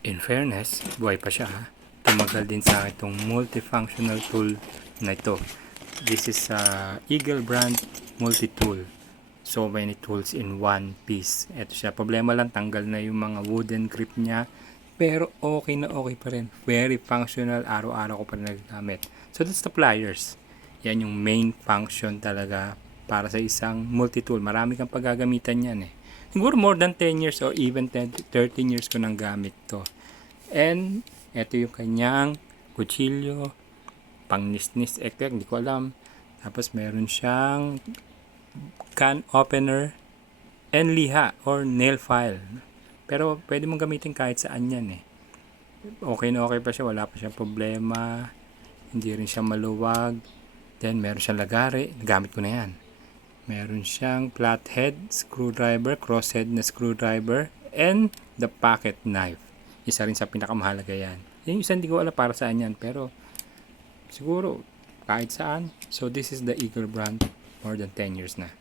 In fairness, buhay pa siya ha. Tumagal din sa akin itong multifunctional tool na ito. This is Eagle brand multi-tool. So many tools in one piece. Ito siya. Problema lang, tanggal na yung mga wooden grip niya. Pero okay na okay pa rin. Very functional. Araw-araw ko pa rin nagagamit. So that's the pliers. Yan yung main function talaga para sa isang multi-tool. Marami kang paggagamitan yan eh. Siguro more than 10 years or even 10 to 13 years ko nang gamit to. And ito yung kanyang kutsilyo, pang nisnis effect, hindi ko alam. Tapos meron siyang can opener and liha or nail file. Pero pwede mong gamitin kahit saan yan eh. Okay na okay pa siya, wala pa siyang problema. Hindi rin siya maluwag. Then meron siyang lagari, nagamit ko na yan. Meron siyang flathead screwdriver, crosshead na screwdriver, and the pocket knife. Isa rin sa pinakamahalaga yan. Yung isa hindi ko alam para saan yan, pero siguro kahit saan. So this is the Eagle brand, more than 10 years na.